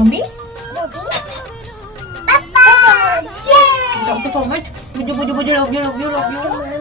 Mami? Aku pamit. Baju baju baju love bujuk, love.